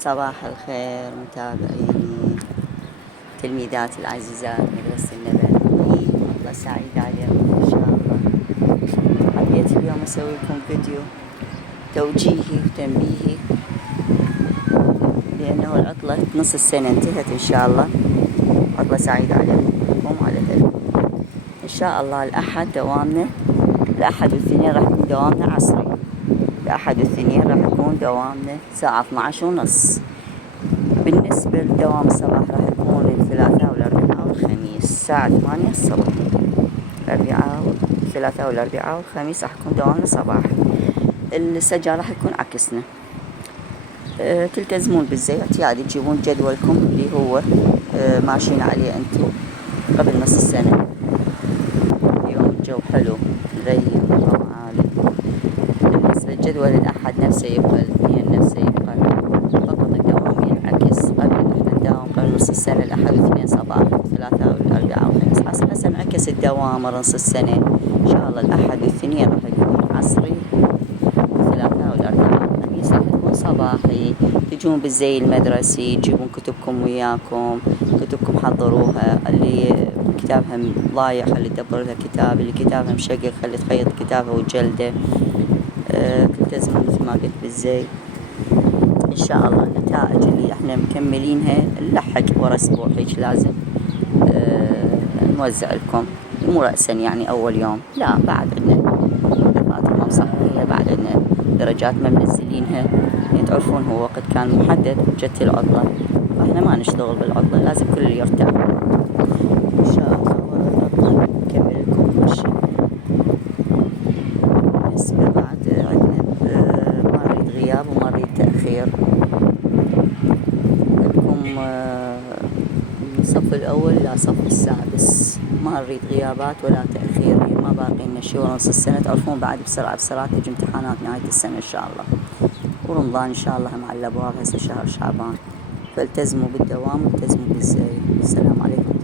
صباح الخير متابعيني، تلميذاتي العزيزات مدرسة النبوي، عطلة سعيدة عليكم إن شاء الله. حبيت اليوم أسوي لكم فيديو توجيهي وتنبيهي، لأنه العطلة نص السنة انتهت إن شاء الله. عطلة سعيدة عليكم وعلى أهلكم إن شاء الله. الأحد دوامنا، الأحد والاثنين راح يكون دوامنا عصري. الأحد والاثنين راح يكون دوامنا الساعة 12:30. بالنسبة لدوام الصباح راح يكون الثلاثاء والأربعاء والخميس الساعة 8 الصبح. الثلاثاء والأربعاء والخميس راح يكون دوامنا صباح. السجع راح يكون عكسنا. تلتزمون بالزي اعتيادي، تجيبون جدولكم اللي هو ماشيين عليه انتو قبل نص السنة. اليوم الجو حلو غيم وهو عالي. بالنسبة لجدول الأحد نفسه يبقى، الاثنين نفسه يبقى، فقط الدوام ينعكس. قبل نداوم قبل نص السنة الأحد والاثنين صباح، الثلاثاء والأربعاء والخميس حسب هسه انعكس الدوام نص السنة إن شاء الله. الأحد والاثنين راح يكون عصري، الثلاثاء والأربعاء والخميس راح يكون صباحي. تجون بالزي المدرسي، تجيبون كتبكم وياكم، كتبكم حضروها، اللي كتابها ضايع خلي تدبر لها كتاب، اللي كتابها مشقق خلي تخيط كتابها وتجلده. تلتزمون مثل ما قلت بالزي إن شاء الله. النتائج اللي احنا مكملينها نلحق ورا أسبوع، هيك لازم نوزع لكم، مو رأسا يعني أول يوم، لا بعد عندنا دفاتر صحية، بعد عندنا درجات ما منزلينها. يعني تعرفون هو وقت كان محدد جت العطلة، فاحنا ما نشتغل بالعطلة، لازم كل اللي يرتاح إن شاء الله. ورا العطلة نكمل لكم كل شيء. بالنسبة بعد عندنا ما نريد غياب وما نريد تأخير لكم. من الصف الأول إلى صف السادس ما نريد غيابات ولا تأخير. ما باقي لنا شي ونص السنة، تعرفون بعد بسرعة تجي امتحانات نهاية السنة إن شاء الله، ورمضان إن شاء الله هم على الأبواب. هسه شهر شعبان، فالتزموا بالدوام والتزموا بالزي. السلام عليكم.